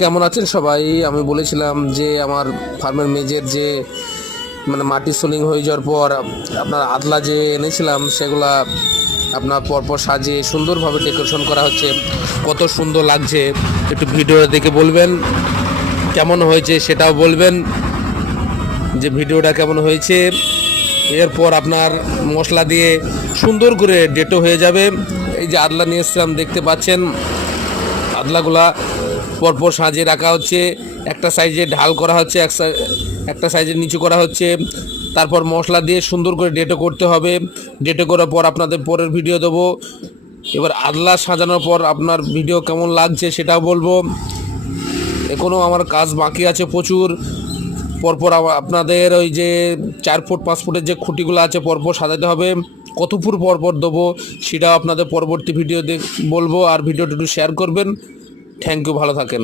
কেমন আছেন সবাই? আমি বলেছিলাম যে আমার ফার্মের মেজের যে মাটি সোলিং হয়ে যাওয়ার পর আপনার আদলা যে এনেছিলাম সেগুলা আপনার পরপর সাজিয়ে সুন্দরভাবে ডেকোরেশন করা হচ্ছে। কত সুন্দর লাগছে একটু ভিডিওটা দেখে বলবেন কেমন হয়েছে, সেটাও বলবেন যে ভিডিওটা কেমন হয়েছে। এরপর আপনার মশলা দিয়ে সুন্দর করে ডেটো হয়ে যাবে। এই যে আদলা নিয়ে এসেছিলাম দেখতে পাচ্ছেন, আদলাগুলা পরপর সাজিয়ে রাখা হচ্ছে, একটা সাইজে ঢাল করা হচ্ছে, একটা সাইজে নিচু করা হচ্ছে। তারপর মশলা দিয়ে সুন্দর করে ডেটো করতে হবে। ডেটো করার পর আপনাদের পরের ভিডিও দেবো। এবার আদলা সাজানোর পর আপনার ভিডিও কেমন লাগছে সেটাও বলবো। এখনও আমার কাজ বাকি আছে প্রচুর। পরপর আপনাদের ওই যে 4 ফুট 5 ফুটের যে খুঁটিগুলো আছে পরপর সাজাতে হবে। কত ফুট পরপর দেবো সেটাও আপনাদের পরবর্তী ভিডিও বলবো। আর ভিডিওটা একটু শেয়ার করবেন। থ্যাংক ইউ, ভালো থাকেন।